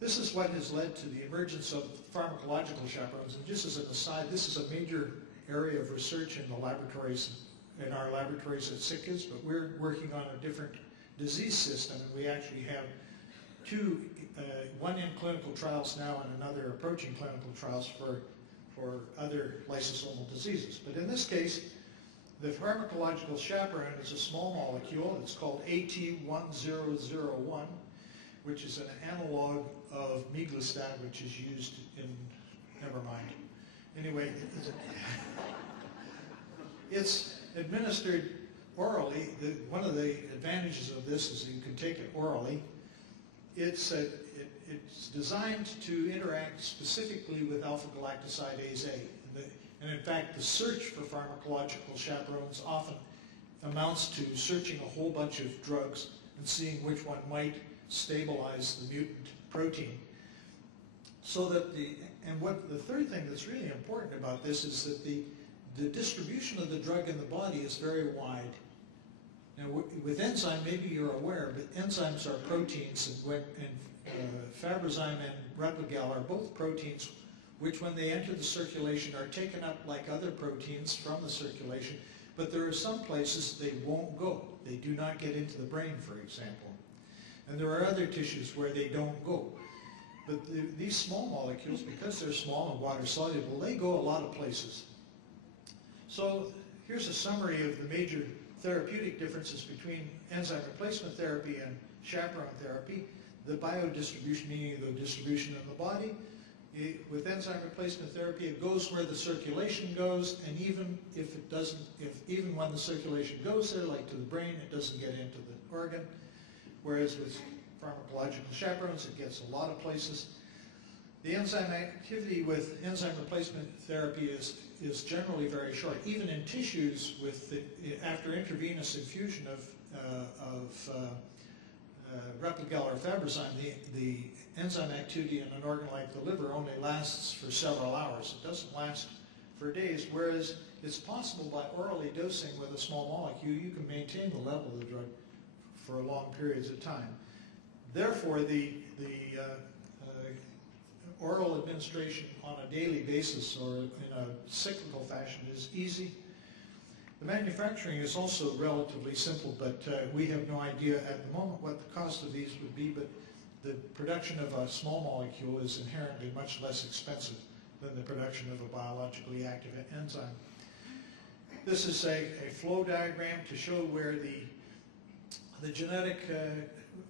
This is what has led to the emergence of pharmacological chaperones. And just as an aside, this is a major area of research in the laboratories, in our laboratories at SICKIS, but we're working on a different disease system, and we actually have two, one in clinical trials now and another approaching clinical trials for other lysosomal diseases. But in this case, the pharmacological chaperone is a small molecule. It's called AT1001, which is an analog of miglustat, which is used in, never mind. Anyway, it's administered orally. One of the advantages of this is that you can take it orally. It's designed to interact specifically with alpha-galactosidase A. And in fact, the search for pharmacological chaperones often amounts to searching a whole bunch of drugs and seeing which one might stabilize the mutant protein. So that the third thing that's really important about this is that the distribution of the drug in the body is very wide. Now, with enzyme, maybe you're aware, but enzymes are proteins, and Fabrazyme and Repligal are both proteins which, when they enter the circulation, are taken up like other proteins from the circulation, but there are some places they won't go. They do not get into the brain, for example. And there are other tissues where they don't go. But these small molecules, because they're small and water-soluble, they go a lot of places. So here's a summary of the major therapeutic differences between enzyme replacement therapy and chaperone therapy. The biodistribution, meaning the distribution in the body. With enzyme replacement therapy, it goes where the circulation goes, and even if it doesn't, even when the circulation goes there, like to the brain, it doesn't get into the organ. Whereas with pharmacological chaperones, it gets a lot of places. The enzyme activity with enzyme replacement therapy is generally very short. Even in tissues with after intravenous infusion of Repligal or Fabrazyme, the enzyme activity in an organ like the liver only lasts for several hours. It doesn't last for days, whereas it's possible by orally dosing with a small molecule, you can maintain the level of the drug for long periods of time. Therefore, the oral administration on a daily basis or in a cyclical fashion is easy. The manufacturing is also relatively simple, but we have no idea at the moment what the cost of these would be, but the production of a small molecule is inherently much less expensive than the production of a biologically active enzyme. This is a flow diagram to show where the genetic,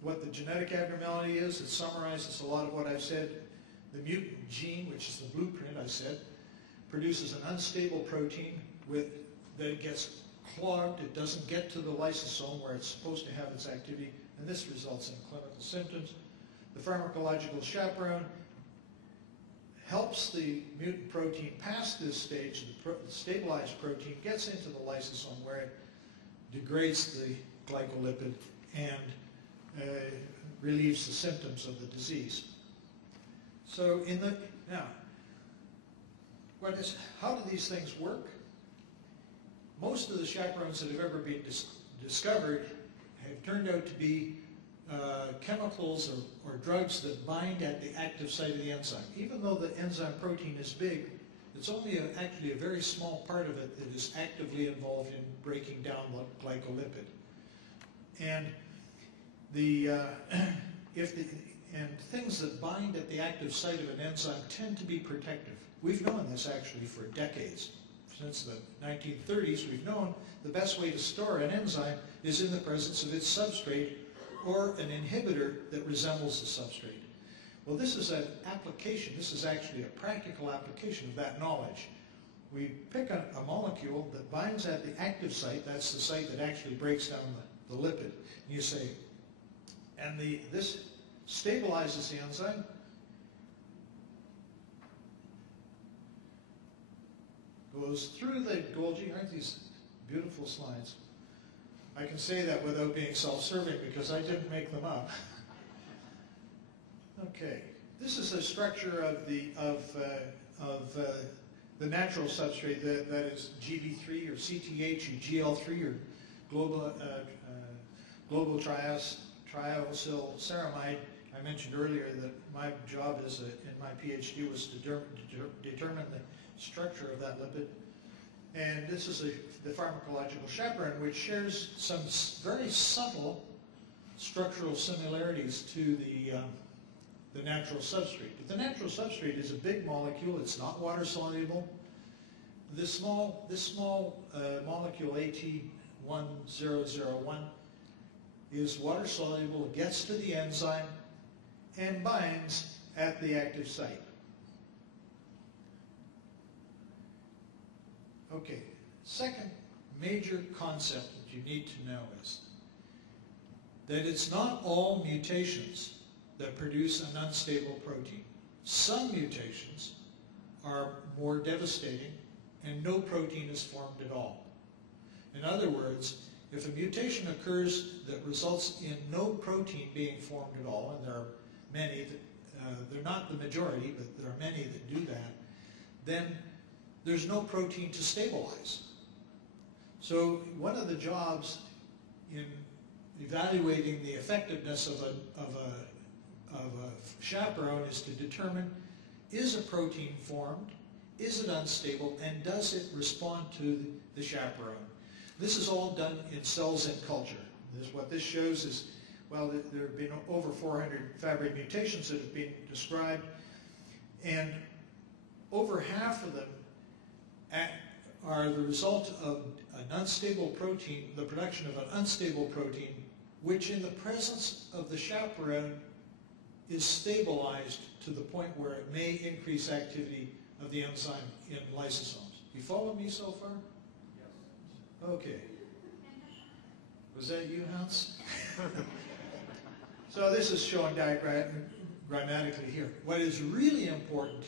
what the genetic abnormality is. It summarizes a lot of what I've said. The mutant gene, which is the blueprint I said, produces an unstable protein that gets clogged. It doesn't get to the lysosome where it's supposed to have its activity, and this results in clinical symptoms. The pharmacological chaperone helps the mutant protein pass this stage. The stabilized protein gets into the lysosome where it degrades the glycolipid and relieves the symptoms of the disease. So now, how do these things work? Most of the chaperones that have ever been discovered have turned out to be chemicals or drugs that bind at the active site of the enzyme. Even though the enzyme protein is big, it's only actually a very small part of it that is actively involved in breaking down the glycolipid. And things that bind at the active site of an enzyme tend to be protective. We've known this actually for decades. Since the 1930s, we've known the best way to store an enzyme is in the presence of its substrate or an inhibitor that resembles the substrate. Well, this is an application. This is actually a practical application of that knowledge. We pick a molecule that binds at the active site. That's the site that actually breaks down the lipid. And you say, and this stabilizes the enzyme. Goes through the Golgi. Aren't these beautiful slides? I can say that without being self-serving because I didn't make them up. Okay, this is a structure of the natural substrate that is GB3 or CTH or GL3 or global triacylceramide. I mentioned earlier that my job in my PhD was to determine the structure of that lipid. And this is the pharmacological chaperone, which shares some very subtle structural similarities to the natural substrate. But the natural substrate is a big molecule. It's not water soluble. This small molecule AT1001 is water soluble. It gets to the enzyme and binds at the active site. Okay, second major concept that you need to know is that it's not all mutations that produce an unstable protein. Some mutations are more devastating and no protein is formed at all. In other words, if a mutation occurs that results in no protein being formed at all, and there are many, they're not the majority, but there are many that do that, then there's no protein to stabilize. So one of the jobs in evaluating the effectiveness of a chaperone is to determine, is a protein formed, is it unstable, and does it respond to the chaperone? This is all done in cells in culture. What this shows is, well, there have been over 400 Fabry mutations that have been described, and over half of them are the result of an unstable protein, the production of an unstable protein, which in the presence of the chaperone is stabilized to the point where it may increase activity of the enzyme in lysosomes. You follow me so far? Yes. Okay. Was that you, Hans? So this is shown diagrammatically here. What is really important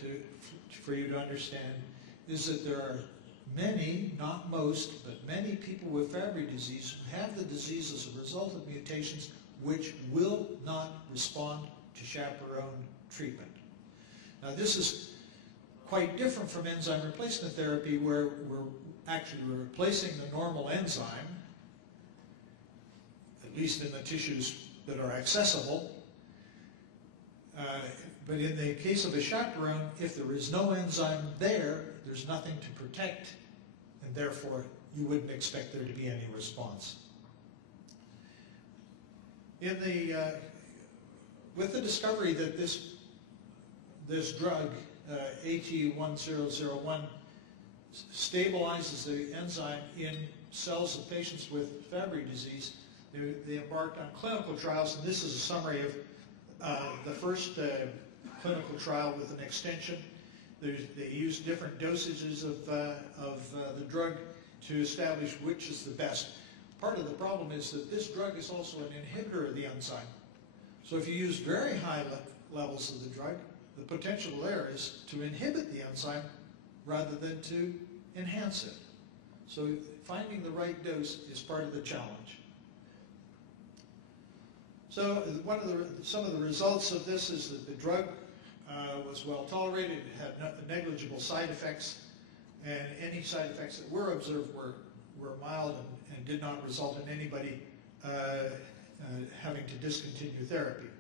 for you to understand is that there are many, not most, but many people with Fabry disease who have the disease as a result of mutations which will not respond to chaperone treatment. Now this is quite different from enzyme replacement therapy, where we're actually replacing the normal enzyme, at least in the tissues that are accessible. But in the case of a chaperone, if there is no enzyme there, there's nothing to protect, and therefore you wouldn't expect there to be any response. With the discovery that this drug, AT1001, stabilizes the enzyme in cells of patients with Fabry disease, they embarked on clinical trials, and this is a summary of the first clinical trial with an extension. They used different dosages of the drug to establish which is the best. Part of the problem is that this drug is also an inhibitor of the enzyme. So if you use very high levels of the drug, the potential there is to inhibit the enzyme rather than to enhance it. So finding the right dose is part of the challenge. So some of the results of this is that the drug was well tolerated. It had negligible side effects, and any side effects that were observed were mild and did not result in anybody having to discontinue therapy.